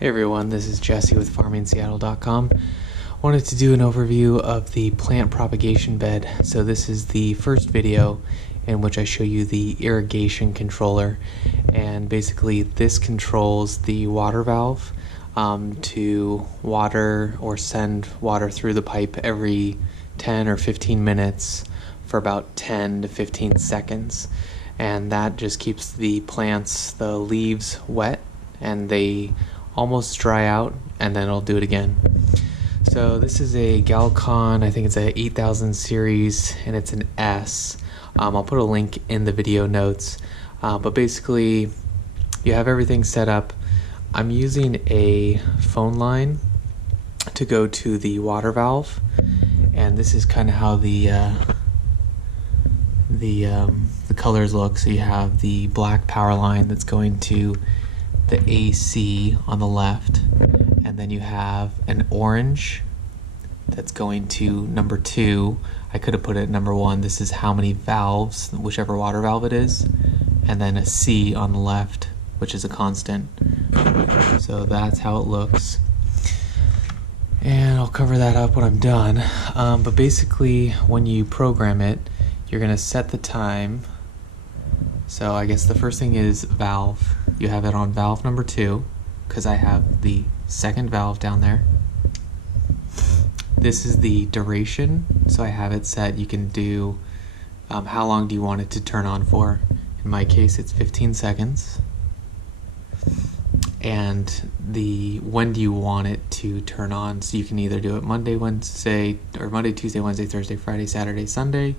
Hey everyone, this is Jesse with FarmingSeattle.com. Wanted to do an overview of the plant propagation bed. So this is the first video in which I show you the irrigation controller, and basically this controls the water valve to water or send water through the pipe every 10 or 15 minutes for about 10 to 15 seconds, and that just keeps the plants, the leaves, wet and they almost dry out, and then it'll do it again. So this is a Galcon, I think it's a 8000 series, and it's an S. I'll put a link in the video notes, but basically you have everything set up. I'm using a phone line to go to the water valve, and this is kind of how the colors look. So you have the black power line that's going to the AC on the left, and then you have an orange that's going to number 2. I could have put it at number 1. This is how many valves, whichever water valve it is, and then a C on the left, which is a constant. So that's how it looks, and I'll cover that up when I'm done. But basically when you program it, you're gonna set the time. So I guess the first thing is valve. You have it on valve number 2, because I have the second valve down there. This is the duration, so I have it set. You can do how long do you want it to turn on for. In my case, it's 15 seconds. And the when do you want it to turn on, so you can either do it Monday, Wednesday, or Monday, Tuesday, Wednesday, Thursday, Friday, Saturday, Sunday.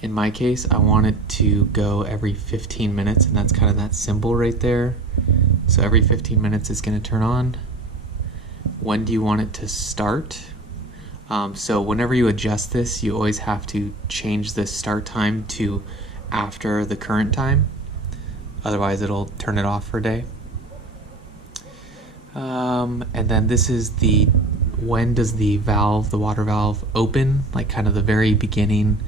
In my case, I want it to go every 15 minutes, and that's kind of that symbol right there. So every 15 minutes it's going to turn on. When do you want it to start? So whenever you adjust this, you always have to change the start time to after the current time. Otherwise, it'll turn it off for a day. And then this is the when does the valve, the water valve, open, like kind of the very beginning.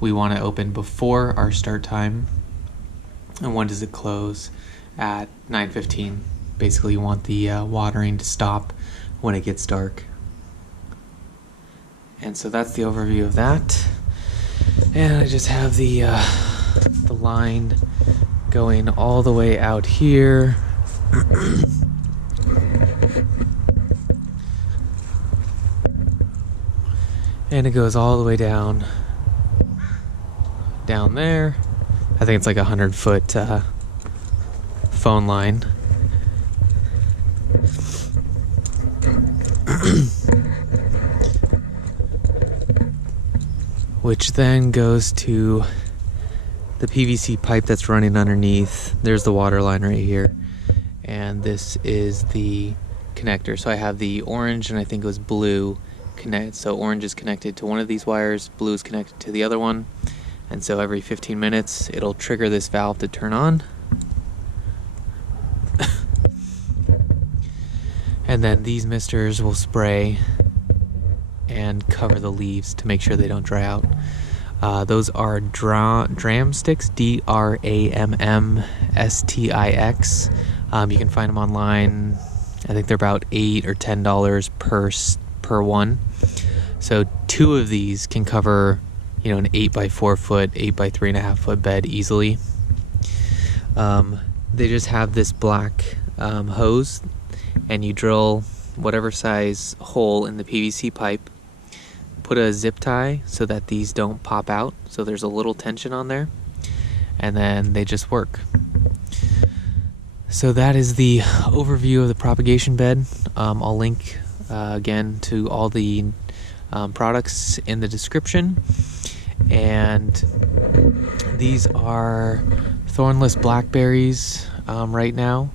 We want to open before our start time. And when does it close? At 9:15. Basically you want the watering to stop when it gets dark. And so that's the overview of that. And I just have the line going all the way out here. And it goes all the way down there. I think it's like 100-foot phone line. Which then goes to the PVC pipe that's running underneath. There's the water line right here, and this is the connector. So I have the orange and I think it was blue connect. So orange is connected to one of these wires, blue is connected to the other one. And so every 15 minutes, it'll trigger this valve to turn on. And then these misters will spray and cover the leaves to make sure they don't dry out. Those are dram sticks, DRAMMSTIX. You can find them online. I think they're about $8 or $10 per one. So 2 of these can cover, you know, an 8x4 foot, 8x3.5 foot bed easily. They just have this black hose, and you drill whatever size hole in the PVC pipe, put a zip tie so that these don't pop out, so there's a little tension on there, and then they just work. So that is the overview of the propagation bed. I'll link again to all the products in the description. And these are thornless blackberries right now.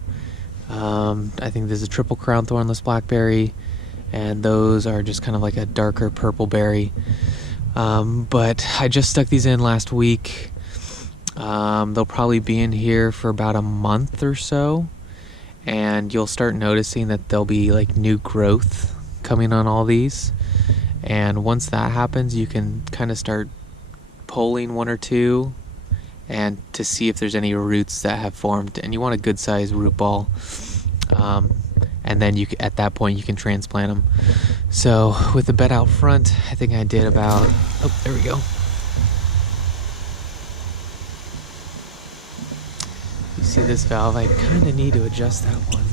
I think there's a triple crown thornless blackberry, and those are just kind of like a darker purple berry. But I just stuck these in last week. They'll probably be in here for about a month or so, and you'll start noticing that there'll be like new growth coming on all these. And once that happens, you can kind of start pulling 1 or 2 and to see if there's any roots that have formed, and you want a good sized root ball. and then at that point you can transplant them. So with the bed out front, I think I did about, oh, there we go. You see this valve? I kind of need to adjust that one.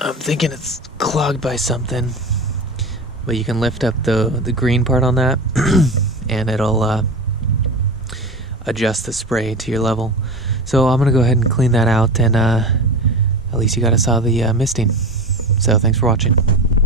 I'm thinking it's clogged by something, but you can lift up the green part on that and it'll adjust the spray to your level. So I'm gonna go ahead and clean that out, and at least you got to saw the misting. So thanks for watching.